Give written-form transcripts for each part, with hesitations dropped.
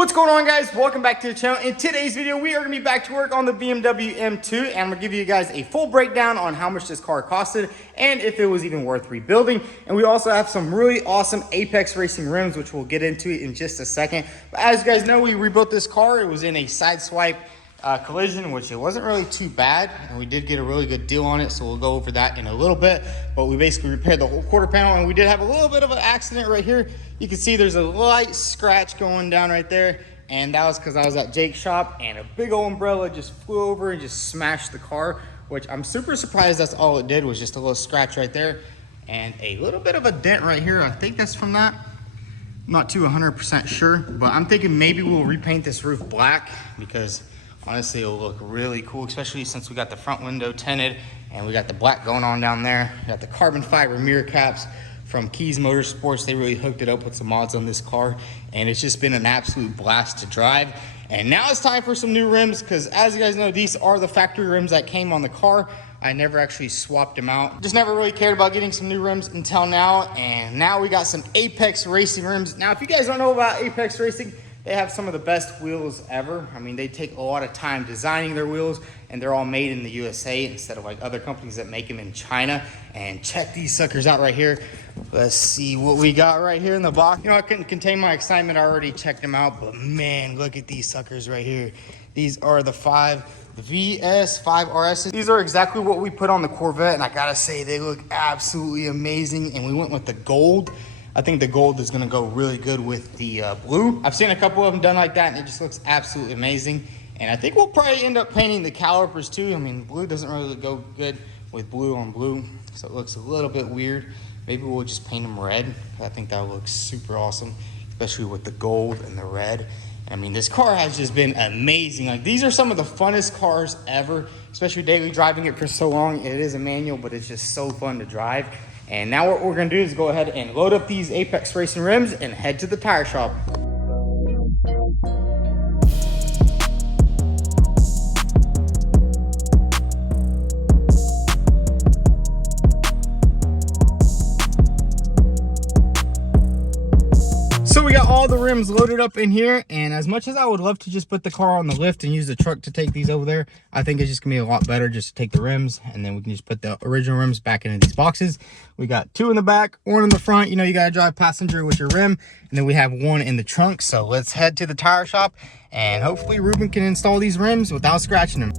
What's going on, guys? Welcome back to the channel. In today's video, we are going to be back to work on the BMW M2, and I'm going to give you guys a full breakdown on how much this car costed and if it was even worth rebuilding. And we also have some really awesome Apex Racing rims, which we'll get into in just a second. But as you guys know, we rebuilt this car. It was in a side swipe collision, which it wasn't really too bad, and we did get a really good deal on it, so we'll go over that in a little bit. But we basically repaired the whole quarter panel, and we did have a little bit of an accident right here. You can see there's a light scratch going down right there, and that was because I was at Jake's shop and a big old umbrella just flew over and just smashed the car, which I'm super surprised that's all it did, was just a little scratch right there and a little bit of a dent right here. I think that's from that. I'm not too 100% sure, but I'm thinking maybe we'll repaint this roof black because honestly, it'll look really cool, especially since we got the front window tinted and we got the black going on down there. We got the carbon fiber mirror caps from Keys Motorsports. They really hooked it up with some mods on this car, and it's just been an absolute blast to drive. And now it's time for some new rims, because as you guys know, these are the factory rims that came on the car. I never actually swapped them out. Just never really cared about getting some new rims until now, and now we got some Apex Racing rims. Now, if you guys don't know about Apex Racing, they have some of the best wheels ever. I mean, they take a lot of time designing their wheels, and they're all made in the USA instead of like other companies that make them in China. And check these suckers out right here. Let's see what we got right here in the box. You know, I couldn't contain my excitement. I already checked them out, but man, look at these suckers right here. These are the VS5 RSs. These are exactly what we put on the Corvette, and I gotta say, they look absolutely amazing. And we went with the gold. I think the gold is gonna go really good with the blue. I've seen a couple of them done like that, and it just looks absolutely amazing. And I think we'll probably end up painting the calipers too. I mean, blue doesn't really go good with blue on blue, so it looks a little bit weird. Maybe we'll just paint them red. I think that looks super awesome, especially with the gold and the red. I mean, this car has just been amazing. Like, these are some of the funnest cars ever, especially daily driving it for so long. It is a manual, but it's just so fun to drive. And now what we're gonna do is go ahead and load up these Apex Racing rims and head to the tire shop. So we got all the rims loaded up in here, and as much as I would love to just put the car on the lift and use the truck to take these over there, I think it's just gonna be a lot better just to take the rims, and then we can just put the original rims back into these boxes. We got two in the back, one in the front. You know, you gotta drive passenger with your rim, and then we have one in the trunk. So let's head to the tire shop, and hopefully Ruben can install these rims without scratching them.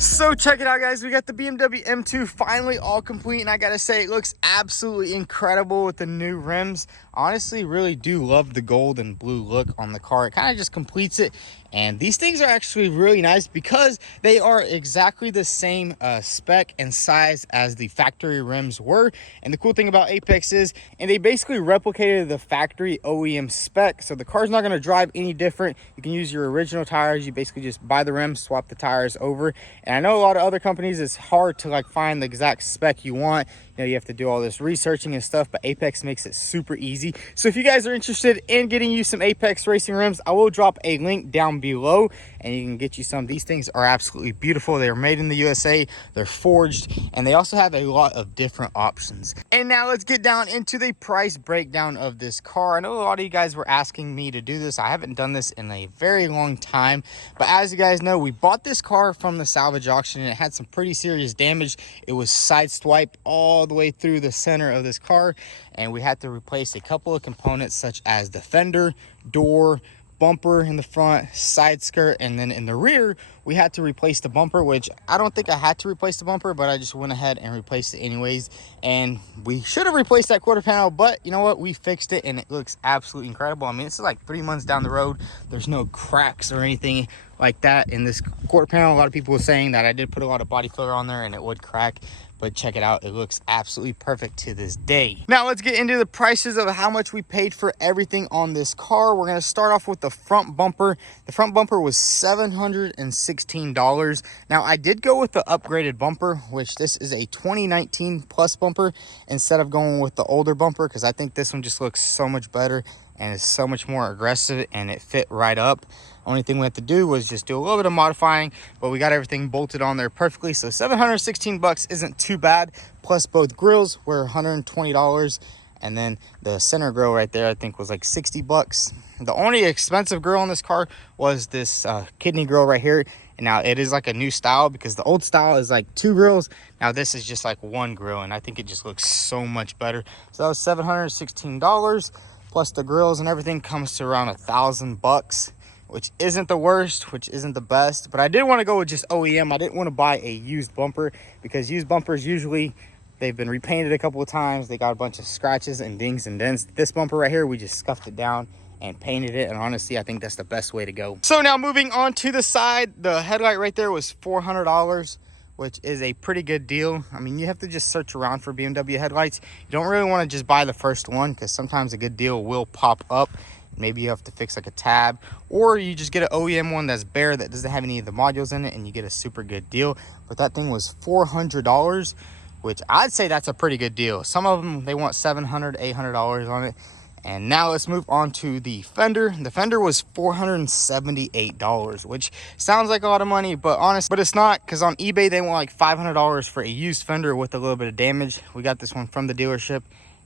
So check it out, guys. We got the BMW M2 finally all complete, and I gotta say, it looks absolutely incredible with the new rims. Honestly, really do love the gold and blue look on the car. It kind of just completes it. And these things are actually really nice because they are exactly the same spec and size as the factory rims were. And the cool thing about Apex is, and they basically replicated the factory OEM spec. So the car's not gonna drive any different. You can use your original tires. You basically just buy the rims, swap the tires over. And I know a lot of other companies, it's hard to like find the exact spec you want. You know, you have to do all this researching and stuff, but Apex makes it super easy. So if you guys are interested in getting you some Apex Racing rims, I will drop a link down below and you can get you some. These things are absolutely beautiful. They are made in the USA, they're forged, and they also have a lot of different options. And now let's get down into the price breakdown of this car. I know a lot of you guys were asking me to do this. I haven't done this in a very long time, but as you guys know, we bought this car from the salvage auction and it had some pretty serious damage. It was sideswiped all the way through the center of this car, and we had to replace a couple of components such as the fender, door, bumper in the front, side skirt, and then in the rear we had to replace the bumper, which I don't think I had to replace the bumper, but I just went ahead and replaced it anyways. And we should have replaced that quarter panel, but you know what, we fixed it and it looks absolutely incredible. I mean, it's like 3 months down the road, there's no cracks or anything like that in this quarter panel. A lot of people were saying that I did put a lot of body filler on there and it would crack, but check it out, it looks absolutely perfect to this day. Now let's get into the prices of how much we paid for everything on this car. We're going to start off with the front bumper. The front bumper was $716. Now I did go with the upgraded bumper, which this is a 2019 plus bumper instead of going with the older bumper, because I think this one just looks so much better and it's so much more aggressive and it fit right up. Only thing we had to do was just do a little bit of modifying, but we got everything bolted on there perfectly. So 716 bucks isn't too bad. Plus both grills were $120. And then the center grill right there, I think was like 60 bucks. The only expensive grill on this car was this kidney grill right here. And now it is like a new style, because the old style is like 2 grills. Now this is just like 1 grill, and I think it just looks so much better. So that was $716. Plus the grills and everything comes to around $1,000, which isn't the worst, which isn't the best. But I did want to go with just OEM. I didn't want to buy a used bumper, because used bumpers usually, they've been repainted a couple of times. They got a bunch of scratches and dings and dents. This bumper right here, we just scuffed it down and painted it, and honestly I think that's the best way to go. So now moving on to the side, the headlight right there was $400, which is a pretty good deal. I mean, you have to just search around for BMW headlights. You don't really want to just buy the first one, because sometimes a good deal will pop up. Maybe you have to fix like a tab, or you just get an OEM one that's bare, that doesn't have any of the modules in it, and you get a super good deal. But that thing was $400, which I'd say that's a pretty good deal. Some of them, they want $700, $800 on it. And now let's move on to the fender. The fender was $478, which sounds like a lot of money, but it's not, because on eBay they want like $500 for a used fender with a little bit of damage. We got this one from the dealership,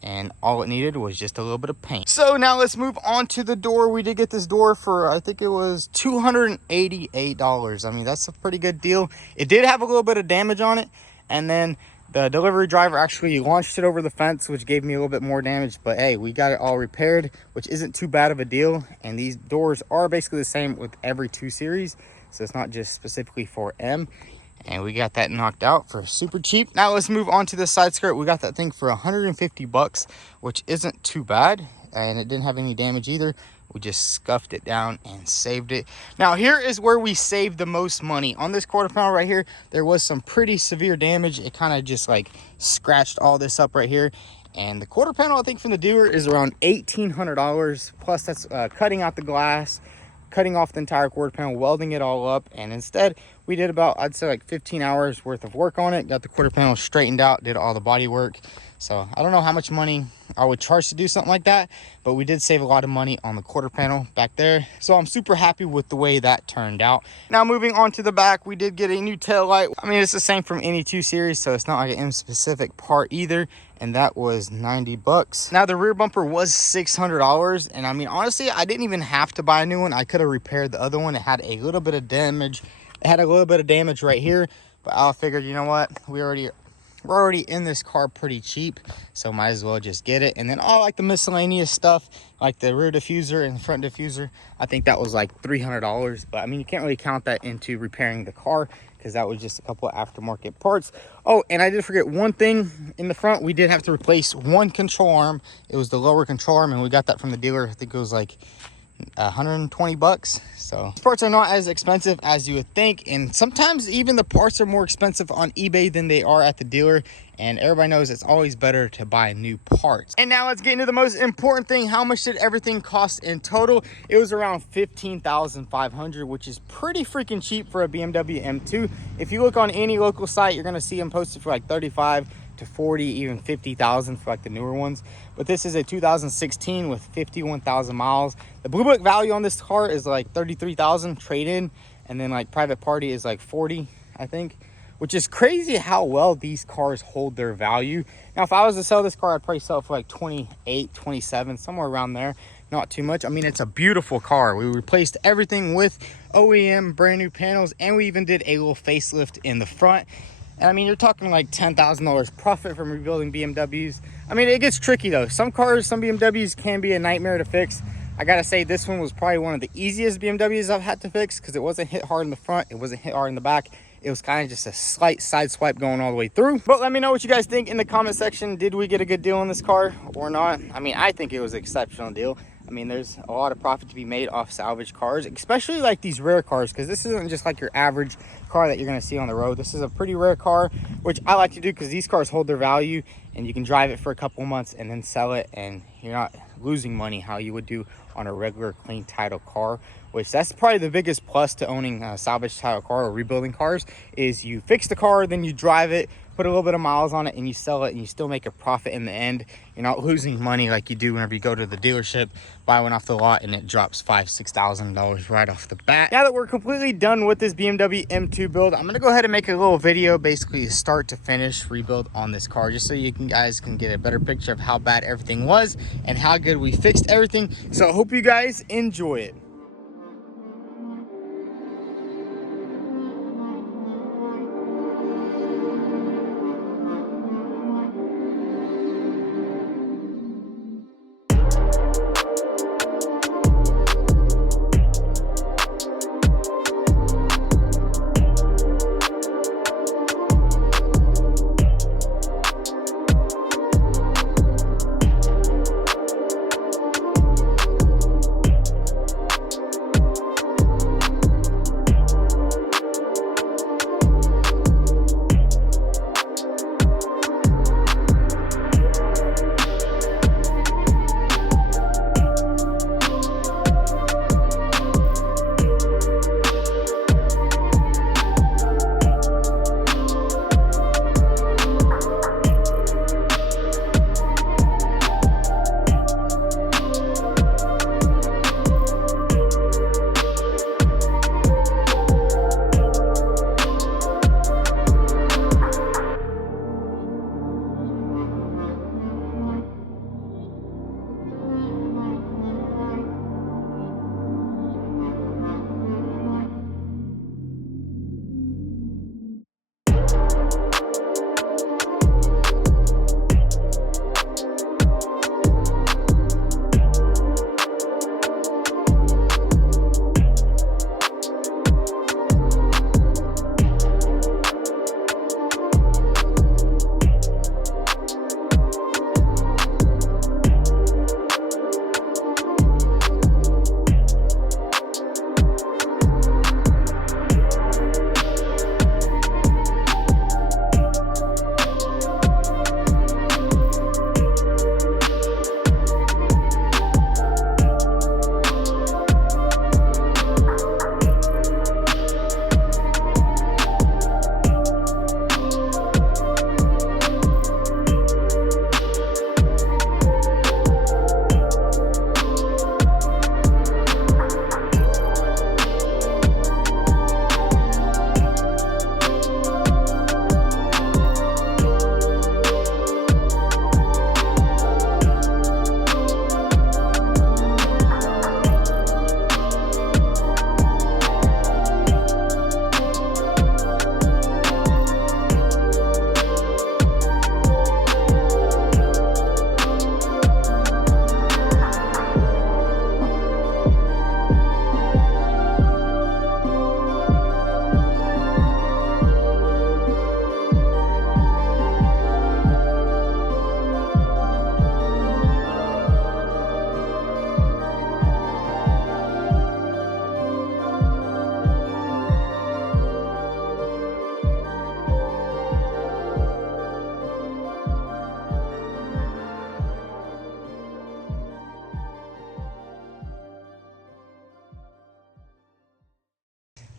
and all it needed was just a little bit of paint. So now let's move on to the door. We did get this door for, I think it was $288. I mean, that's a pretty good deal. It did have a little bit of damage on it, and then the delivery driver actually launched it over the fence, which gave me a little bit more damage. But hey, we got it all repaired, which isn't too bad of a deal. And these doors are basically the same with every 2 series, so it's not just specifically for M. And we got that knocked out for super cheap. Now let's move on to the side skirt. We got that thing for 150 bucks, which isn't too bad, and it didn't have any damage either. We just scuffed it down and saved it. Now here is where we saved the most money. On this quarter panel right here, there was some pretty severe damage. It kind of just like scratched all this up right here. And the quarter panel, I think from the dealer, is around $1,800. Plus that's cutting out the glass, cutting off the entire quarter panel, welding it all up. And instead we did about, I'd say like 15 hours worth of work on it. Got the quarter panel straightened out, did all the body work. So I don't know how much money I would charge to do something like that, but we did save a lot of money on the quarter panel back there. So I'm super happy with the way that turned out. Now moving on to the back, we did get a new tail light. I mean, it's the same from any 2 series, so it's not like an M specific part either. And that was 90 bucks. Now the rear bumper was $600. And I mean, honestly, I didn't even have to buy a new one. I could have repaired the other one. It had a little bit of damage. It had a little bit of damage right here, but I figured, you know what? We're already in this car pretty cheap, so might as well just get it. And then all like the miscellaneous stuff, like the rear diffuser and front diffuser, I think that was like $300. But I mean, you can't really count that into repairing the car, because that was just a couple of aftermarket parts. Oh, and I did forget one thing in the front. We did have to replace one control arm. It was the lower control arm, and we got that from the dealer. I think it was like 120 bucks. So parts are not as expensive as you would think, and sometimes even the parts are more expensive on eBay than they are at the dealer. And everybody knows it's always better to buy new parts. And now let's get into the most important thing. How much did everything cost in total? It was around $15,500, which is pretty freaking cheap for a BMW M2. If you look on any local site, you're gonna see them posted for like 35 to 40, even 50,000 for like the newer ones. But this is a 2016 with 51,000 miles. The Blue Book value on this car is like 33,000 trade-in, and then like private party is like 40, I think, which is crazy how well these cars hold their value. Now, if I was to sell this car, I'd probably sell it for like 28, 27, somewhere around there. Not too much. I mean, it's a beautiful car. We replaced everything with OEM brand new panels, and we even did a little facelift in the front. And I mean, you're talking like $10,000 profit from rebuilding BMWs. I mean, it gets tricky though. Some cars, some BMWs can be a nightmare to fix. I gotta say, this one was probably one of the easiest BMWs I've had to fix because it wasn't hit hard in the front, it wasn't hit hard in the back. It was kind of just a slight side swipe going all the way through. But let me know what you guys think in the comment section. Did we get a good deal on this car or not? I mean, I think it was an exceptional deal. I mean, there's a lot of profit to be made off salvage cars, especially like these rare cars, because this isn't just like your average car that you're going to see on the road. This is a pretty rare car, which I like to do because these cars hold their value and you can drive it for a couple months and then sell it, and you're not losing money how you would do on a regular clean title car, which that's probably the biggest plus to owning a salvage title car or rebuilding cars, is you fix the car, then you drive it, put a little bit of miles on it, and you sell it, and you still make a profit in the end. You're not losing money like you do whenever you go to the dealership, buy one off the lot, and it drops $5,000-$6,000 right off the bat. Now that we're completely done with this BMW M2 build, I'm gonna go ahead and make a little video, basically start to finish rebuild on this car, just so you guys can get a better picture of how bad everything was and how good we fixed everything. So I hope you guys enjoy it.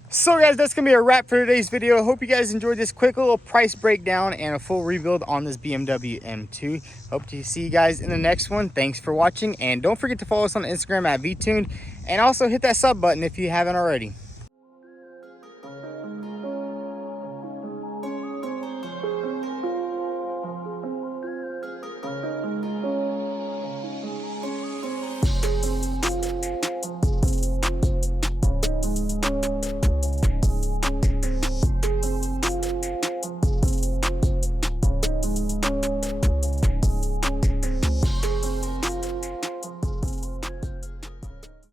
So guys, that's gonna be a wrap for today's video. I hope you guys enjoyed this quick little price breakdown and a full rebuild on this BMW M2. Hope to see you guys in the next one. Thanks for watching, and don't forget to follow us on Instagram at vTuned, and also hit that sub button if you haven't already.